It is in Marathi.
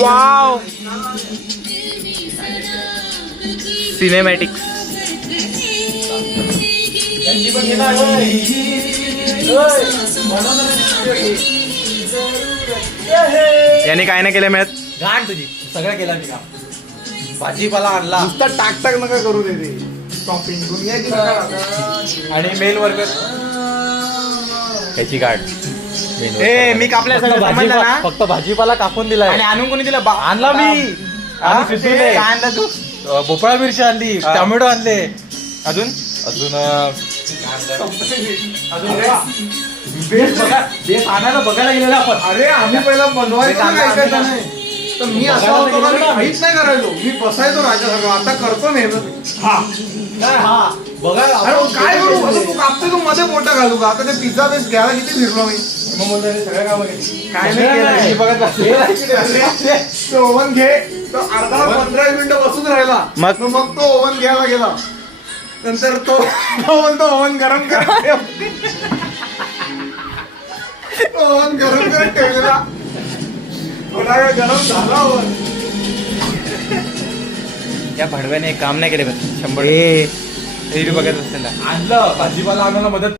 Wow cinematics. याने काय नाही केलं मिळत. घाण तुझी सगळं केलं मी काम. भाजीपाला आणला नुसता टाक टाक नका करू दे ते टॉपिंग दुनियाची नका. आणि मेल वर्कर त्याची गाठ. ए मी कापल्या सगळं समजलं ना. फक्त भाजीपाला कापून दिलाय. आणि आणून कोणी दिला? आणला मी. हा? सिद्धूने. काय आणला तू? भोपळा मिरची आणली, टोमॅटो आणले. अजून अजून बेस बघा. बेस आणायला बघायला गेलेला आपण. अरे आम्ही पहिला बनवायचो आम्ही- ना ऐकायचं नाही. तर मी असा होतो ना, मी काहीच नाही करायचो. मी बसायचो राजासारखं. आता करतो मेहनत. हा बघा अरे मग काय करू? आता तू कापतोय, तू मध्ये मोठा घालू का? आता ते पिझ्झा बेस घ्यायला किती फिरलो मी. सगळं काम काय नाही केलं. मी बघत बसले. तो ओव्हन घे. तो अर्धा 15 मिनिटं बसून राहिला. मग? मग तो ओव्हन घ्यायला गेला. नंतर तो बोलतो ओव्हन गरम कर. ओव्हन गरम करत ठेवलेला. थोडा वेळ गरम झाला ओव्हन. या भडव्याने काम नाही केले बघ. 100 बघत असताना आणलं भाजीपाला आणायला मदत